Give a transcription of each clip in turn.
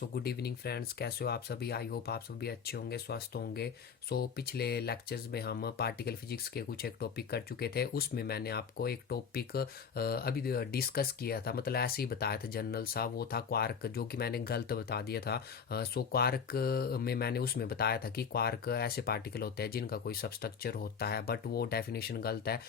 So good evening friends, कैसे हो आप सभी। आई होप आप सभी अच्छे होंगे, स्वस्थ होंगे। पिछले लेक्चर्स में हम पार्टिकल फिजिक्स के कुछ एक टॉपिक कर चुके थे। उसमें मैंने आपको एक टॉपिक अभी डिस्कस किया था, मतलब ऐसे ही बताया था जनरल सा। वो था क्वार्क, जो कि मैंने गलत बता दिया था। क्वार्क में मैंने उसमें बताया था कि क्वार्क ऐसे पार्टिकल होते हैं जिनका कोई सब स्ट्रक्चर होता है, बट वो डेफिनेशन गलत है।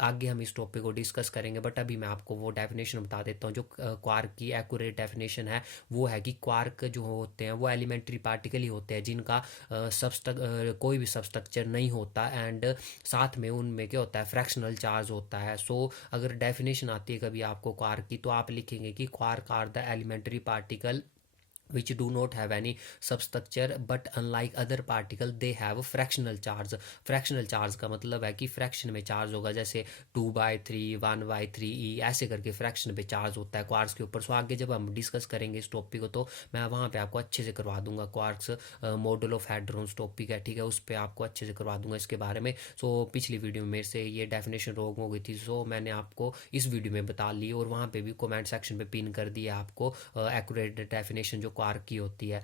आगे हम इस टॉपिक को डिस्कस करेंगे, बट अभी मैं आपको वो डेफिनेशन बता देता हूँ। जो क्वार्क की एक्यूरेट डेफिनेशन है वो है कि क्वार्क जो होते हैं वो एलिमेंट्री पार्टिकल ही होते हैं जिनका कोई भी सबस्ट्रक्चर नहीं होता, एंड साथ में उनमें क्या होता है, फ्रैक्शनल चार्ज होता है। अगर डेफिनेशन आती है कभी आपको क्वार्क की, तो आप लिखेंगे कि quark are the elementary particle which do not have any substructure but unlike other particle they have fractional charge। Fractional charge का मतलब है कि फ्रैक्शन में चार्ज होगा, जैसे 2/3 1/3 ऐसे करके फ्रैक्शन पे चार्ज होता है क्वार्क्स के ऊपर। आगे जब हम डिस्कस करेंगे इस टॉपिक को तो मैं वहाँ पे आपको अच्छे से करवा दूंगा। क्वार्क्स मॉडल ऑफ हैड्रॉन्स टॉपिक है, ठीक है, उस पर आपको अच्छे से करवा दूंगा इसके बारे में। पिछली वीडियो में मेरे से ये डेफिनेशन रोग हो गई थी, मैंने आपको इस वीडियो में बता ली और वहाँ पे भी कमेंट सेक्शन पे पिन कर दिया आपको एक्यूरेट डेफिनेशन जो क्वार्क की होती है।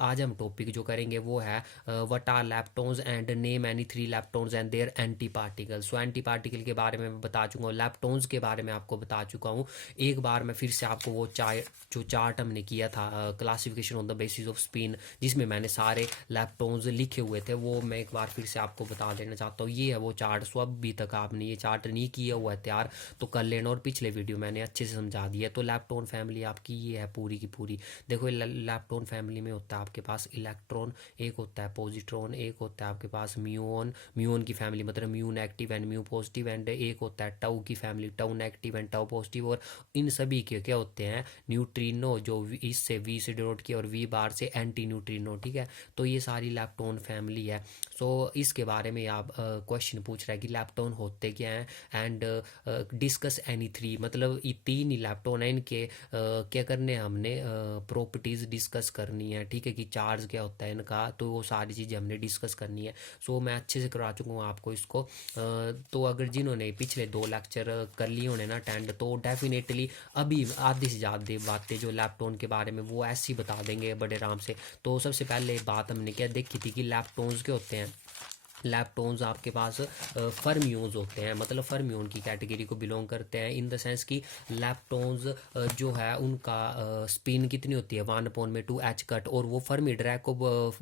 आज हम टॉपिक जो करेंगे वो है what are leptons and name any 3 leptons and their antiparticle. Antiparticle के बारे में मैं बता चुका हूँ, लैप्टॉन्स के बारे में आपको बता चुका हूँ। एक बार मैं फिर से आपको वो जो चार्ट हमने किया था classification on the basis off spin, जिसमें मैंने सारे लैप्टॉन्स लिखे हुए थे, वो मैं एक बार फिर से आपको बता देना चाहता हूँ। ये है वो चार्ट। अभी तक आपने ये चार्ट नहीं किया हुआ है तैयार तो कर लेना, और पिछले वीडियो मैंने अच्छे से समझा दिया। तो लैप्टॉन फैमिली आपकी ये है पूरी की पूरी। देखो लैप्टॉन फैमिली में होता है आपके पास इलेक्ट्रॉन, एक होता है पॉजिट्रॉन, एक होता है आपके पास म्यूऑन। म्यूऑन की फैमिली मतलब mu negative and mu positive, and एक होता है टाउ की family, tau negative and tau positive. और इन सभी के क्या होते हैं, न्यूट्रिनो, जो इससे वी से डिनोट किया, और वी बार से एंटी न्यूट्रिनो, ठीक है। तो ये सारी लैप्टॉन फैमिली है। इसके बारे में आप क्वेश्चन पूछ रहा है कि लैप्टॉन होते क्या हैं, एंड डिस्कस एनी 3, मतलब ये 3 ही लैप्टॉन है, इनके क्या करने हैं हमने, प्रॉपर्टीज़ डिस्कस करनी है, ठीक है, कि चार्ज क्या होता है इनका, तो वो सारी चीज़ें हमने डिस्कस करनी है। मैं अच्छे से करवा चुका हूँ आपको इसको। तो अगर जिन्होंने पिछले 2 लेक्चर कर लिए होने ना अटेंड, तो डेफिनेटली अभी आधी से ज़्यादा बातें जो लैप्टॉन के बारे में वो ऐसी बता देंगे बड़े आराम से। तो सबसे पहले बात हमने क्या देखी थी कि लैप्टॉन्स के होते हैं। लैप्टॉन्स आपके पास फर्मियोन्स होते हैं, मतलब फर्मियोन की कैटेगरी को बिलोंग करते हैं, इन द सेंस कि लैप्टॉन्स जो है उनका स्पिन कितनी होती है 1/2 h कट, और वो फर्मी ड्रैग को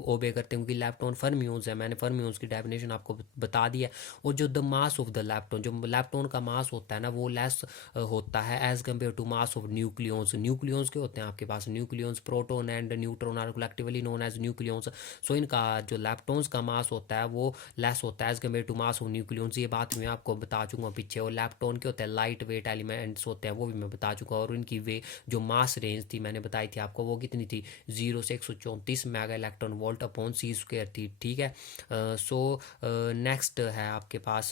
ओबे करते हैं क्योंकि लैप्टॉन फर्मियोन्स है। मैंने फर्मियोन्स की डेफिनेशन आपको बता दिया। और जो द मास ऑफ द लैप्टॉन, जो लैप्टॉन का मास होता है ना, वो लेस होता है as compare to mass of nucleons. Nucleons के होते हैं आपके पास, nucleons proton and neutron are collectively known as nucleons. इनका जो लैप्टॉन्स का मास होता है वो लेस होता है as compare to mass of nucleons. ये बात मैं आपको बता चुका हूँ पीछे। और लैप्टॉन के होते हैं लाइट वेट एलिमेंट्स होते हैं, वो भी मैं बता चुका हूँ। और उनकी वे जो मास रेंज थी मैंने बताई थी आपको, वो कितनी थी, 0 से 134 mega electron volt upon c square थी, ठीक है। नेक्स्ट है आपके पास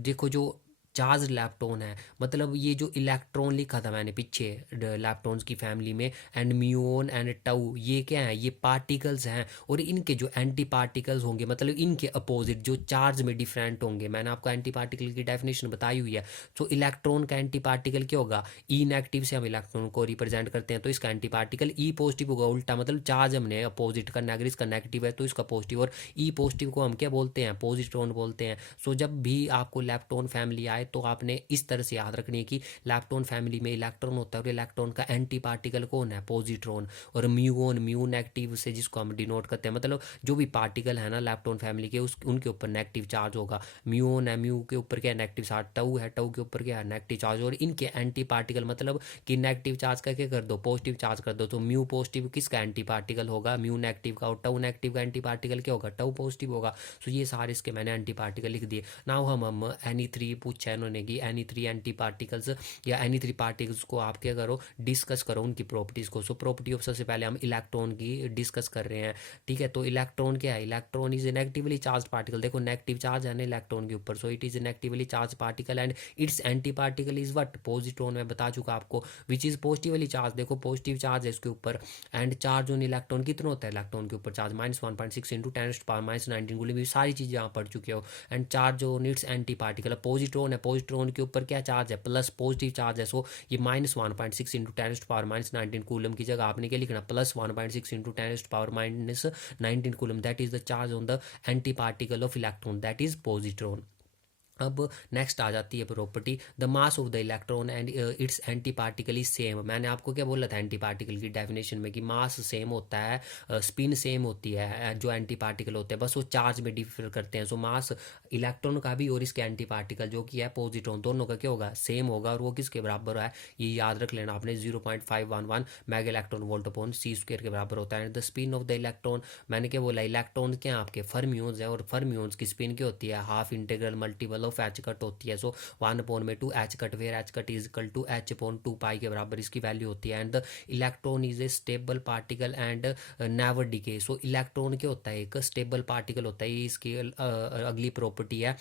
देखो जो चार्ज लैप्टॉन है, मतलब ये जो इलेक्ट्रॉन लिखा था मैंने पीछे लैप्टॉन्स की फैमिली में, एंड म्यूऑन एंड टाउ, ये क्या है, ये पार्टिकल्स हैं। और इनके जो एंटी पार्टिकल्स होंगे, मतलब इनके अपोजिट जो चार्ज में डिफरेंट होंगे, मैंने आपको एंटी पार्टिकल की डेफिनेशन बताई हुई है। इलेक्ट्रॉन का एंटी पार्टिकल क्या होगा, ई नेगेटिव से हम इलेक्ट्रॉन को रिप्रेजेंट करते हैं, तो इसका एंटी पार्टिकल ई पॉजिटिव होगा। उल्टा मतलब चार्ज हमने अपोजिट करना, अगर इसका नेगेटिव है तो इसका पॉजिटिव, और ई पॉजिटिव को हम क्या बोलते हैं, पॉजिट्रॉन बोलते हैं। जब भी आपको लैप्टॉन फैमिली आए तो आपने इस तरह से याद रखनी है कि लैप्टॉन फैमिली में इलेक्ट्रॉन होता है, और इलेक्ट्रॉन का एंटी पार्टिकल कौन है, पॉजिट्रॉन। और म्यूऑन, म्यू नेगेटिव से जिसको हम डिनोट करते हैं, मतलब जो भी पार्टिकल है ना लैप्टॉन फैमिली के, उनके ऊपर नेगेटिव चार्ज होगा। म्यूऑन है, म्यू के ऊपर क्या है, नेगेटिव चार्ज। टाउ है, टाउ के ऊपर क्या है, नेगेटिव चार्ज। और इनके एंटी पार्टिकल मतलब कि नेगेटिव चार्ज का क्या कर दो, पॉजिटिव चार्ज कर दो। तो म्यू पॉजिटिव किसका एंटी पार्टिकल होगा, म्यू नेगेटिव का। और टाउ नेगेटिव का एंटी पार्टिकल क्या होगा, टाउ पॉजिटिव होगा। ये सारे इसके मैंने एंटी पार्टिकल लिख दिए। नाउ हम एनी 3 पूछा इन्होंने कि एनी 3 एंटी पार्टिकल्स या एनी 3 पार्टिकल्स को आप क्या करो, डिस्कस करो उनकी प्रॉपर्टीज को। प्रॉपर्टी ऑफ सबसे पहले हम इलेक्ट्रॉन की डिस्कस कर रहे हैं, ठीक है। तो इलेक्ट्रॉन क्या है, electron is negatively charge particle. देखो नेगेटिव चार्ज है ना इलेक्ट्रॉन के ऊपर, it is negatively charge particle and its anti particle is what, positron. मैं बता चुका आपको विच इज पॉजिटिवली चार्ज। देखो पॉजिटिव चार्ज है इसके ऊपर, एंड चार्ज ऑन इलेक्ट्रॉन कितना होता है इलेक्ट्रॉन के ऊपर, चार्ज -1.6 इंटू 10⁻⁻⁻⁹ गुली भी सारी चीज़ें यहाँ पढ़ चुके हो। And charge on it's anti particle, positron है, पॉजिट्रॉन के ऊपर क्या चार्ज है, प्लस पॉजिटिव चार्ज है, सो ये -1.6 इंटू 10⁻⁻19 कूलम की जगह आपने क्या लिखना, +1.6 into 10⁻⁻19 coulomb, that is the charge on the anti particle of electron, that is positron. अब नेक्स्ट आ जाती है property, the mass of the electron and its anti particle is same. मैंने आपको क्या बोला था एंटी पार्टिकल की डेफिनेशन में कि मास सेम होता है, स्पिन सेम होती है, जो एंटी पार्टिकल होते हैं बस वो चार्ज में डिफर करते हैं। सो मास इलेक्ट्रॉन का भी और इसके एंटी पार्टिकल जो कि है पॉजिट्रॉन, दोनों का क्या होगा, सेम होगा, और वो किसके बराबर है, ये याद रख लेना आपने, 0.511 mega electron volt upon c square के बराबर होता है। The spin of the electron, मैंने क्या बोला, इलेक्ट्रॉन क्या आपके फर्मियोन्स है, और फर्मियोन्स की स्पिन क्या होती है, half integral multiple of h cut होती है। So 1/2 h cut, where h cut is equal to h/2 के बराबर इसकी वैल्यू होती है। And the electron is a stable particle and never decay. So electron क्या होता है, एक स्टेबल पार्टिकल होता है, ये इसकी अगली प्रॉपर्टी है।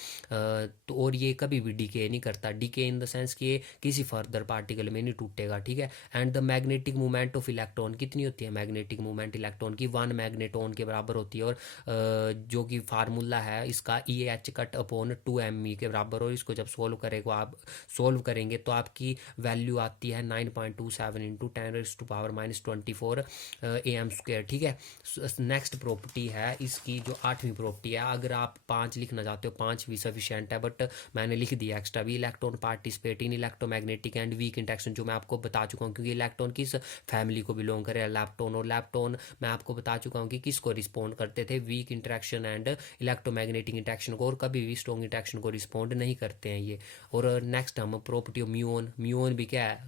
तो और ये कभी भी डिके नहीं करता, डिके इन द सेंस कि ये किसी फर्दर पार्टिकल में नहीं टूटेगा, ठीक है। And the magnetic movement of electron कितनी होती है, मैग्नेटिक मूवमेंट इलेक्ट्रॉन की 1 मैग्नेटॉन के बराबर होती है, और जो कि फार्मूला है इसका EH कट अपॉन 2me के बराबर, और इसको जब सोल्व करेंगे तो आपकी वैल्यू आती है 9.27 इंटू 10⁻⁻24 AM², ठीक है। नेक्स्ट प्रॉपर्टी है इसकी, जो 8वीं प्रॉपर्टी है, अगर आप 5 लिखना चाहते हो 5 भी सफिशिएंट है, बट मैंने लिख दिया एक्स्ट्रा भी, electron participate in electromagnetic and weak interaction, जो मैं आपको बता चुका हूँ, क्योंकि इलेक्ट्रॉन किस फैमिली को बिलोंग करे, लैप्टोन, और लैप्टोन मैं आपको बता चुका हूँ कि किसको रिस्पॉन्ड करते थे, weak interaction and electromagnetic interaction को, और कभी भी स्ट्रॉन्ग इंटरेक्शन को रिस्पॉन्ड नहीं करते हैं ये। और नेक्स्ट हम प्रॉपर्टी ऑफ म्यून, म्यून भी क्या है,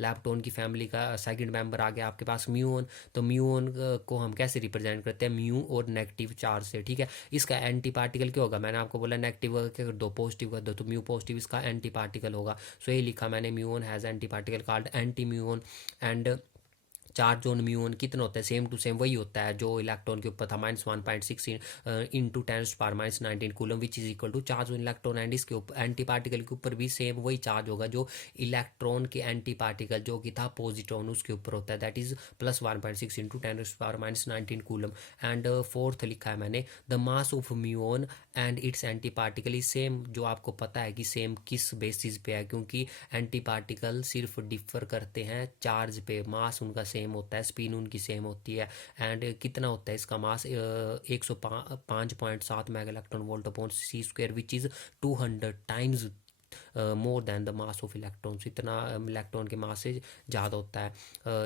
लैप्टोन की फैमिली का सेकंड मेंबर आ गया आपके पास म्यून। तो म्यून को हम कैसे रिप्रेजेंट करते हैं, म्यू और नेगेटिव चार्ज से, ठीक है। इसका एंटी पार्टिकल क्या होगा, मैंने आपको बोला नेगेटिव क्या कर दो, पॉजिटिव कर दो, तो म्यू पॉजिटिव इसका एंटी पार्टिकल होगा। सो ये लिखा मैंने, muon has antiparticle called antimuon. And charge on muon कितना होता है, सेम टू सेम वही होता है जो इलेक्ट्रॉन के ऊपर था, -1.6 into 10⁻⁻19 coulomb, which is equal to charge on electron. And इसके ऊपर एंटी पार्टिकल के ऊपर भी सेम वही चार्ज होगा जो इलेक्ट्रॉन के एंटी पार्टिकल जो कि था पॉजिट्रॉन उसके ऊपर होता है, that is +1.6 into 10⁻⁻19 coulomb. And fourth लिखा है मैंने, the mass of muon and its anti particle is same, जो आपको पता है कि सेम किस बेसिस पे है, क्योंकि एंटी पार्टिकल सिर्फ डिफर करते हैं चार्ज पे, मास उनका सेम होता है, स्पिन उनकी सेम होती है। एंड कितना होता है इसका mass, 105.7 mega electron volt upon c square, which is 200 times more than the mass of electrons. इतना इलेक्ट्रॉन के मास से ज़्यादा होता है,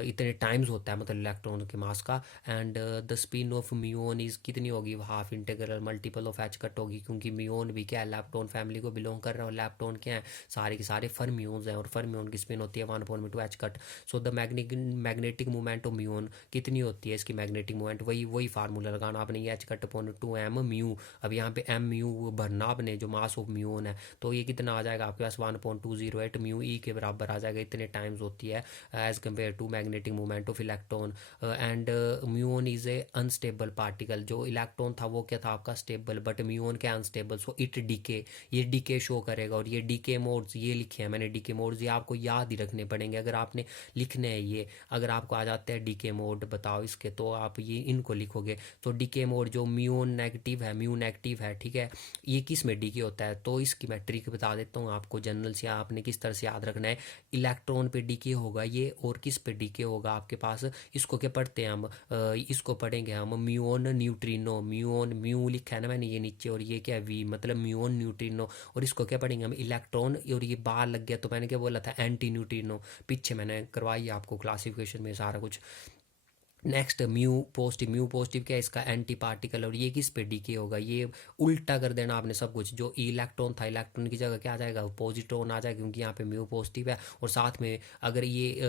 इतने टाइम्स होता है मतलब इलेक्ट्रॉन के मास का। And the spin of muon is कितनी होगी, half integral multiple of h cut होगी, क्योंकि म्यून भी क्या है, लैप्टोन फैमिली को बिलोंग कर रहा है, और लैप्टोन क्या है, सारे के सारे फर्मियोन्स हैं, और फर्मियोन की स्पिन होती है 1/2 h cut. So the magnetic movement of muon कितनी होती है, इसकी मैग्नेटिक मूवमेंट वही फार्मूला लगाना आपने, ये H cut upon 2m mu. अब यहाँ पे m म्यू भरना आपने, जो मास ऑफ म्यून है, तो ये कितना आ जाएगा आपके पास, 1.208 म्यू ई के बराबर आ जाएगा, इतने टाइम्स होती है as compare to magnetic movement of electron. And muon is a unstable particle, जो इलेक्ट्रॉन था वो क्या था आपका स्टेबल, बट म्यून क्या अनस्टेबल, सो इट डीके, ये डीके शो करेगा। और ये डीके मोड्स ये लिखे हैं मैंने, डीके मोड्स ये आपको याद ही रखने पड़ेंगे अगर आपने लिखने हैं ये, अगर आपको आ जाते हैं डीके मोड बताओ इसके, तो आप ये इनको लिखोगे। तो डीके मोड जो म्यून नेगेटिव है, म्यू नेगेटिव है, ठीक है, ये किस में डीके होता है, तो इसकी मैं ट्रिक बता देता हूँ आपको जनरल से, आपने किस तरह से याद रखना है। इलेक्ट्रॉन पे डीके होगा ये, और किस पे डीके होगा आपके पास, इसको क्या पढ़ते हैं हम, इसको पढ़ेंगे हम म्यून न्यूट्रिनो, म्यून म्यू लिखा है ना मैंने ये नीचे, और ये क्या है वी, मतलब म्यून न्यूट्रिनो। और इसको क्या पढ़ेंगे हम, इलेक्ट्रॉन, और ये बाहर लग गया तो मैंने क्या बोला था, एंटी न्यूट्रिनो, पीछे मैंने करवाई आपको क्लासिफिकेशन में सारा कुछ। नेक्स्ट म्यू पॉजिटिव क्या है, इसका एंटी पार्टिकल, और ये किस पे डीके होगा, ये उल्टा कर देना आपने सब कुछ, जो इलेक्ट्रॉन था इलेक्ट्रॉन की जगह क्या आ जाएगा, पॉजिट्रॉन आ जाएगा, क्योंकि यहाँ पे म्यू पॉजिटिव है। और साथ में अगर ये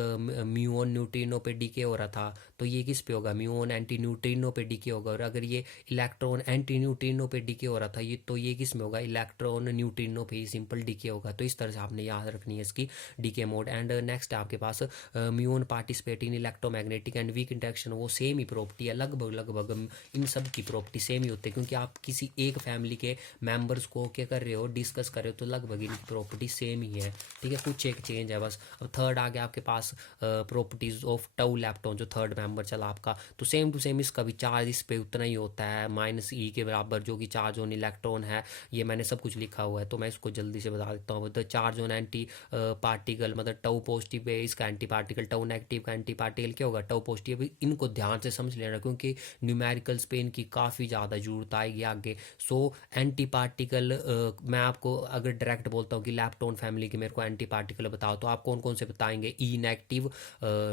म्यून न्यूट्रिनो पे डीके हो रहा था, तो ये किस पे होगा, म्यून एंटी न्यूट्रिनो पे डीके होगा। और अगर ये इलेक्ट्रॉन एंटी न्यूट्रिनो पे डीके हो रहा था ये, तो ये किस में होगा, इलेक्ट्रॉन न्यूट्रिनो पे ही सिंपल डीके होगा। तो इस तरह से आपने याद रखनी है इसकी डीके मोड। एंड नेक्स्ट आपके पास muon participate in electromagnetic and weak interaction interaction वो सेम ही प्रॉपर्टी है, लगभग लगभग इन सब की प्रॉपर्टी सेम ही होती है, क्योंकि आप किसी एक फैमिली के मेंबर्स को क्या कर रहे हो, डिस्कस कर रहे हो, तो लगभग इनकी प्रॉपर्टी सेम ही है, ठीक है, कुछ एक चेंज है बस। अब थर्ड आ गया आपके पास प्रॉपर्टीज ऑफ टाउ लैप्टॉन, जो थर्ड मेंबर चला आपका, तो सेम टू सेम इसका भी चार्ज इस पे उतना ही होता है, माइनस ई के बराबर जो कि चार्ज ऑन इलेक्ट्रॉन है। ये मैंने सब कुछ लिखा हुआ है, तो मैं इसको जल्दी से बता देता हूँ। The charge on anti particle, मतलब टाउ पॉजिटिव है इसका एंटी पार्टिकल, टाउ नेगेटिव का एंटी पार्टिकल क्या होगा, टाउ पॉजिटिव। इनको ध्यान से समझ लेना, क्योंकि न्यूमेरिकल्स पे इनकी काफ़ी ज़्यादा जरूरत आएगी आगे। सो एंटी पार्टिकल, मैं आपको अगर डायरेक्ट बोलता हूँ कि लैप्टॉन फैमिली के मेरे को एंटी पार्टिकल बताओ, तो आप कौन कौन से बताएंगे, e negative,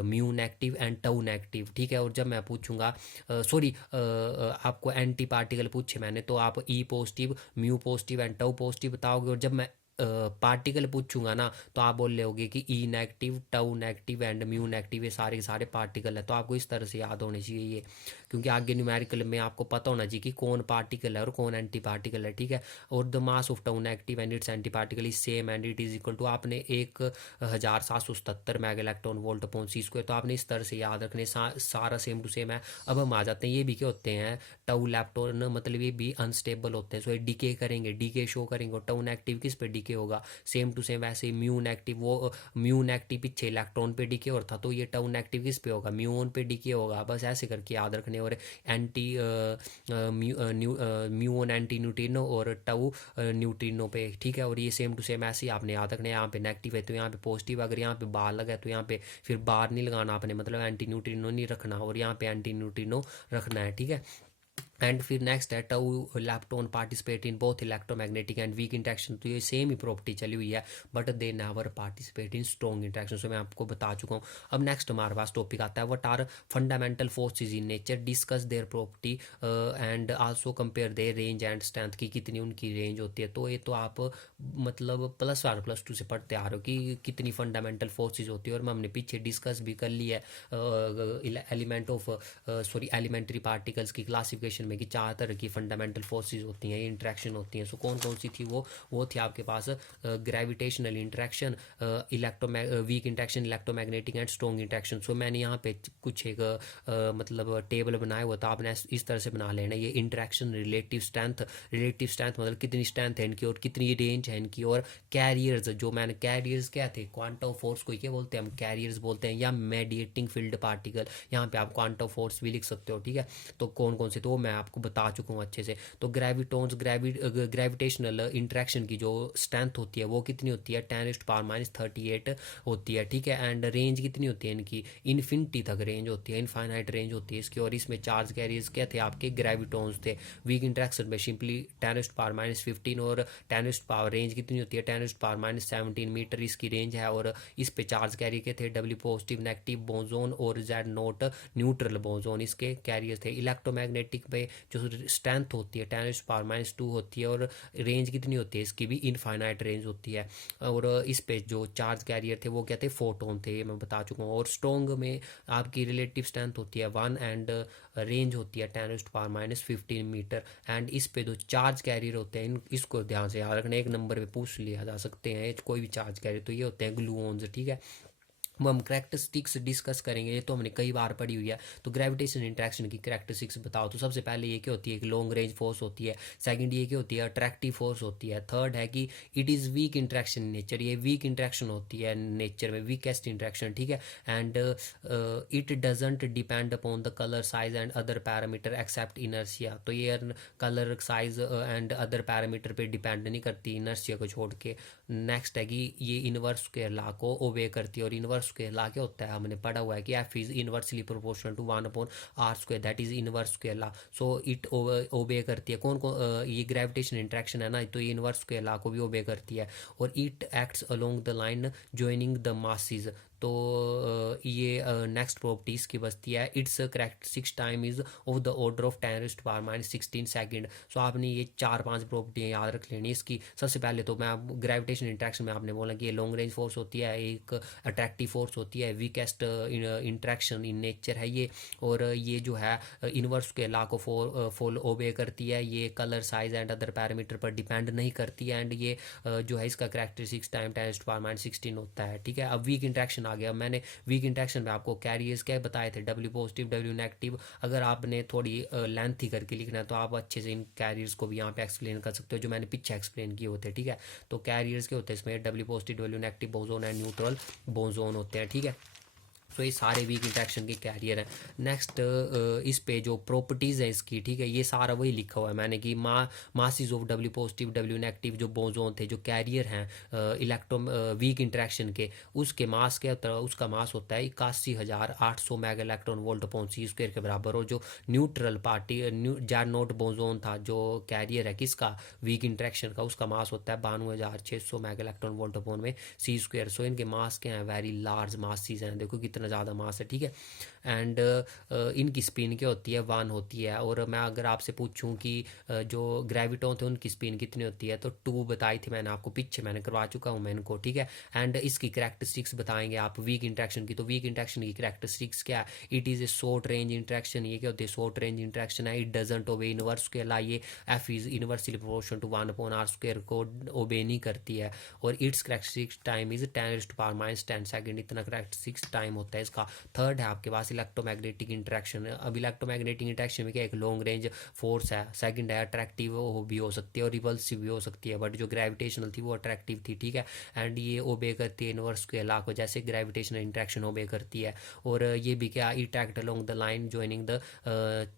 mu negative and tau negative, ठीक है। और जब मैं पूछूंगा सॉरी आपको एंटी पार्टिकल पूछे मैंने, तो आप e positive, mu positive and tau positive बताओगे। और जब मैं पार्टिकल पूछूंगा ना, तो आप बोल रहे होगे कि e negative, tau negative and mu negative, ये सारे के सारे पार्टिकल है। तो आपको इस तरह से याद होने चाहिए ये, क्योंकि आगे न्यूमेरिकल में आपको पता होना चाहिए कि कौन पार्टिकल है और कौन एंटी पार्टिकल है, ठीक है। और the mass of tau negative and its anti particle is same and it is equal to, आपने 1777 mega electron volt upon c square, तो आपने इस तरह से याद रखने, सारा सेम टू सेम है। अब हम आ जाते हैं, ये भी क्या होते हैं, टाउ लैप्टॉन, मतलब ये भी अनस्टेबल होते हैं, सो ये डीके करेंगे, डीके शो करेंगे। और टाउ नेगेटिव किस पे डीके होगा, सेम टू सेम वैसे ही म्यू नेगेटिव, वो म्यू नेगेटिव पीछे इलेक्ट्रॉन पे डीके और था, तो ये टाउ नेगेटिव किस पे होगा, म्यून पे डीके होगा, बस ऐसे करके याद रखने। और एंटी म्यून एंटी न्यूट्रिनो और टाउ न्यूट्रिनो पे, ठीक है। और ये सेम टू सेम ऐसे ही आपने याद रखना है, यहाँ पे नेगेटिव है तो यहाँ पे पॉजिटिव, अगर यहाँ पे बार लगा है तो यहाँ पे फिर बार नहीं लगाना आपने, मतलब एंटी न्यूट्रिनो नहीं रखना, और यहाँ पे एंटी न्यूट्रिनो रखना है, ठीक है। एंड फिर नेक्स्ट है tau lepton participate in both electromagnetic and weak interaction, तो ये सेम ही प्रॉपर्टी चली हुई है, but they never participate in strong interaction, so मैं आपको बता चुका हूँ। अब नेक्स्ट हमारे पास टॉपिक आता है, what are fundamental forces in nature, discuss their property and also compare their range and strength, की कितनी उनकी रेंज होती है। तो ये तो आप मतलब +1 +2 से पढ़ते आ रहे हो कि कितनी फंडामेंटल फोर्सेज होती है, और हमने पीछे डिस्कस भी कर लिया है element of sorry elementary particles की क्लासिफिकेशन में, कि 4 तरह की फंडामेंटल फोर्सेस होती हैं, इंट्रैक्शन होती हैं। सो कौन कौन सी थी वो थी आपके पास gravitational interaction, weak interaction, electromagnetic and strong interaction. So मैंने यहाँ पे कुछ एक मतलब टेबल बनाया हुआ था, आपने इस तरह से बना लेना, ये इंट्रैक्शन, रिलेटिव स्ट्रेंथ मतलब कितनी स्ट्रेंथ है इनकी और कितनी रेंज है इनकी, और कैरियर्स, जो मैंने कैरियर्स क्या थे, क्वांटम फोर्स को क्या बोलते हैं हम, कैरियर्स बोलते हैं, या मेडिएटिंग फील्ड पार्टिकल, यहाँ पे आप क्वांटम फोर्स भी लिख सकते हो, ठीक है। तो कौन कौन से, तो मैं आपको बता चुका हूँ अच्छे से। तो ग्रेविटेशनल इंट्रैक्शन की जो स्ट्रेंथ होती है वो कितनी होती है, 10⁻38 होती है, ठीक है। एंड रेंज कितनी होती है इनकी, इन्फिनिटी तक रेंज होती है, इनफाइनाइट रेंज होती है इसकी। और इसमें चार्ज कैरियर्स क्या थे आपके, ग्रेविटॉन्स थे। वीक इंट्रैक्शन में सिंपली 10⁻15, और 10 रेंज कितनी होती है, 10⁻17 मीटर इसकी रेंज है। और इस पे चार्ज कैरियर के थे W पॉजिटिव, नेगेटिव बोजोन और Z0 न्यूट्रल बोजोन, इसके कैरियर थे। इलेक्ट्रोमैग्नेटिक पे जो स्ट्रेंथ होती है 10⁻² होती है, और रेंज कितनी होती है इसकी भी, इनफाइनाइट रेंज होती है। और इस पे जो चार्ज कैरियर थे वो क्या थे, फोटोन थे, मैं बता चुका हूँ। और स्ट्रॉन्ग में आपकी रिलेटिव स्ट्रेंथ होती है 1 एंड रेंज होती है 10⁻15 मीटर। एंड इस पे जो चार्ज कैरियर होते हैं, इसको ध्यान से याद रखना, एक नंबर पे पूछ लिया जा सकते हैं कोई भी चार्ज कैरियर, तो ये होते हैं ग्लूऑन्स, ठीक है। वो हम करैक्टरिस्टिक्स डिस्कस करेंगे, ये तो हमने कई बार पढ़ी हुई है। तो ग्रेविटेशन इंट्रैक्शन की करैक्टरिस्टिक्स बताओ, तो सबसे पहले ये क्या होती है, एक लॉन्ग रेंज फोर्स होती है। सेकंड ये क्या होती है, अट्रैक्टिव फोर्स होती है। थर्ड है कि it is weak interaction nature, ये वीक इंट्रैक्शन होती है नेचर में, वीकेस्ट इंट्रैक्शन, ठीक है। And it doesn't depend upon the colour size and other parameter except inertia, तो ये colour size and other parameter पे डिपेंड नहीं करती इनर्शिया को छोड़ के। नेक्स्ट है कि ये इनवर्स स्क्वायर लॉ को ओबे करती है, और इनवर्स स्क्वायर लॉ क्या होता है, हमने पढ़ा हुआ है कि F is inversely proportional to 1/r², that is inverse square law. So it obey करती है कौन कौन, ये ग्रेविटेशन इंट्रैक्शन है ना, तो ये इनवर्स स्क्वायर लॉ को भी ओबे करती है। और it acts along the line joining the masses, तो ये नेक्स्ट प्रॉपर्टी इसकी बचती है, its characteristics time is of the order of 10⁻16 second. So आपने ये 4-5 प्रॉपर्टियाँ याद रख लेनी इसकी। सबसे पहले तो मैं ग्रेविटेशन इंट्रैक्शन में आपने बोला कि ये लॉन्ग रेंज फोर्स होती है, एक अट्रैक्टिव फोर्स होती है, वीकेस्ट इंट्रैक्शन इन नेचर है ये। और ये जो है इनवर्स के लॉ को फॉलो ओबे करती है, ये colour size and other parameter पर डिपेंड नहीं करती है। एंड ये जो है इसका करैक्टरिस्टिक्स टाइम 10⁻16 होता है, ठीक है। अब वीक इंट्रैक्शन आ आ गया। मैंने वीक इंटरेक्शन में आपको कैरियर्स क्या बताए थे, डब्ल्यू पॉजिटिव, डब्ल्यू नेगेटिव। अगर आपने थोड़ी लेंथी करके लिखना है तो आप अच्छे से इन कैरियर्स को भी यहाँ पे एक्सप्लेन कर सकते हो, जो मैंने पीछे एक्सप्लेन किए होते हैं, ठीक है। तो कैरियर्स के होते हैं इसमें W positive, W negative, boson and neutral boson होते हैं, ठीक है। तो ये सारे वीक इंटरेक्शन के कैरियर हैं। नेक्स्ट इस पे जो प्रॉपर्टीज़ है इसकी, ठीक है, ये सारा वही लिखा हुआ है मैंने कि masses of W positive, W negative जो बोसोन थे, जो कैरियर हैं इलेक्ट्रो वीक इंटरेक्शन के, उसके मास के उसका मास होता है 81,800 mega electron volt upon c square के बराबर। और जो neutral party Z note boson था जो कैरियर है किसका, वीक इंटरेक्शन का, उसका मास होता है 92,600 मेगा इलेक्ट्रॉन वोल्ट अपॉन में सी स्क्वायर। सो इनके मास के हैं वेरी लार्ज मासिस हैं, देखो कितना ज़्यादा मास है, ठीक है। एंड इनकी स्पिन क्या होती है, 1 होती है। और मैं अगर आपसे पूछूं कि जो ग्रेविटॉन थे उनकी स्पिन कितनी होती है, तो 2 बताई थी मैंने आपको, पीछे मैंने करवा चुका हूँ मैं इनको, ठीक है। एंड इसकी करैक्टरिस्टिक्स बताएंगे आप वीक इंटरेक्शन की। तो वीक इंटरेक्शन की करैक्टरिस्टिक्स क्या है, it is a short range interaction. ये क्या होती है, शॉर्ट रेंज इंटरेक्शन है। इट डजंट ओबे इनवर्स के लाइए, F is inversely proportional to 1/r² को ओबे नहीं करती है। और its characteristics time is 10⁻⁻10 second, इतना करैक्टरिस्टिक्स टाइम होता है इसका। थर्ड है आपके पास इलेक्ट्रोमैग्नेटिक इंटरेक्शन। अब इलेक्ट्रोमैग्नेटिक इंटरेक्शन में क्या, एक लॉन्ग रेंज फोर्स है। सेकंड है अट्रैक्टिव भी हो सकती है और रिपल्सिव भी हो सकती है, बट जो ग्रेविटेशनल थी वो अट्रैक्टिव थी, ठीक है। एंड ये ओबे करती है इनवर्स के लॉ को, जैसे ग्रेविटेशनल इंटरेक्शन ओबे करती है। और ये भी क्या, it act along the line joining the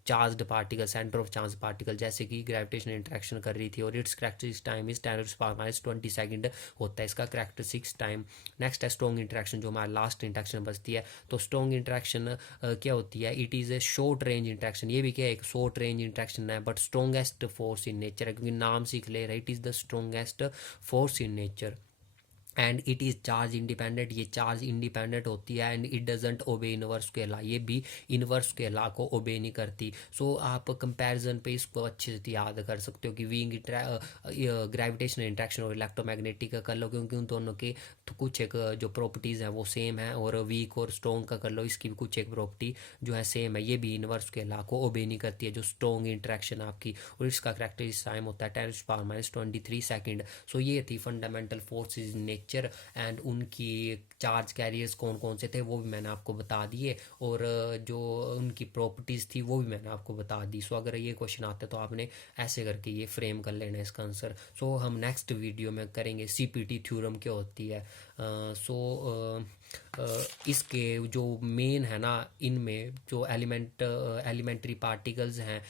charged particle, centre of charge particle, जैसे कि ग्रेविटेशनल इंटरेक्शन कर रही थी। और its characteristics time is 10⁻20 second होता है इसका करैक्टरिस्टिक्स टाइम। नेक्स्ट है स्ट्रॉन्ग इंटरेक्शन, जो हमारा लास्ट इंटरेक्शन बचती है। तो स्ट्रॉन्ग इंटरेक्शन क्या होती है, it is a short range interaction. ये भी क्या है, एक शॉर्ट रेंज इंटरेक्शन है, but strongest force in nature है, क्योंकि नाम सीख ले रहा, it is the strongest force in nature. And it is charge independent, ये चार्ज इंडिपेंडेंट होती है। एंड इट डजेंट ओबे इनवर्स के लॉ, ये भी इनवर्स के लॉ को ओबे नहीं करती। सो आप कंपैरिजन पे इसको अच्छे से याद कर सकते हो कि वीक ग्रेविटेशनल इंटरेक्शन और इलेक्ट्रोमैग्नेटिक का कर लो, क्योंकि उन दोनों के तो कुछ एक जो प्रॉपर्टीज़ हैं वो सेम है। और वीक और स्ट्रॉन्ग का कर लो, इसकी भी कुछ एक प्रॉपर्टी जो है सेम है, ये भी इनवर्स के लॉ को ओबे नहीं करती है, जो स्ट्रॉन्ग इंटरेक्शन आपकी। और इसका करैक्टरिस्टिक टाइम होता है 10⁻23 सेकेंड। सो ये थी fundamental forces in nature. And उनकी चार्ज कैरियर्स कौन कौन से थे वो भी मैंने आपको बता दिए, और जो उनकी प्रॉपर्टीज़ थी वो भी मैंने आपको बता दी। सो अगर ये क्वेश्चन आते तो आपने ऐसे करके ये फ्रेम कर लेना इसका आंसर। सो हम नेक्स्ट वीडियो में करेंगे सीपीटी थ्योरम क्या होती है। इसके जो मेन है ना, इनमें जो एलिमेंट्री पार्टिकल्स हैं,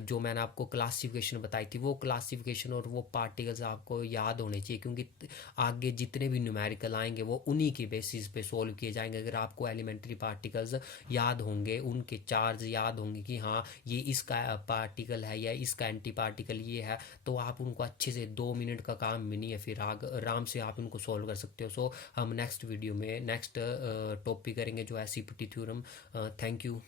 जो मैंने आपको क्लासिफिकेशन बताई थी, वो क्लासिफिकेशन और वो पार्टिकल्स आपको याद होने चाहिए, क्योंकि आगे जितने भी न्यूमेरिकल आएंगे वो उन्हीं के बेसिस पे सॉल्व किए जाएंगे। अगर आपको एलिमेंट्री पार्टिकल्स याद होंगे, उनके चार्ज याद होंगे कि हाँ ये इसका पार्टिकल है या इसका एंटी पार्टिकल ये है, तो आप उनको अच्छे से 2 मिनट का काम भी नहीं है, फिर आराम से आप इनको सॉल्व कर सकते हो। सो हम नेक्स्ट वीडियो में नेक्स्ट टॉपिक करेंगे जो है सीपीटी थ्योरम। Thank you.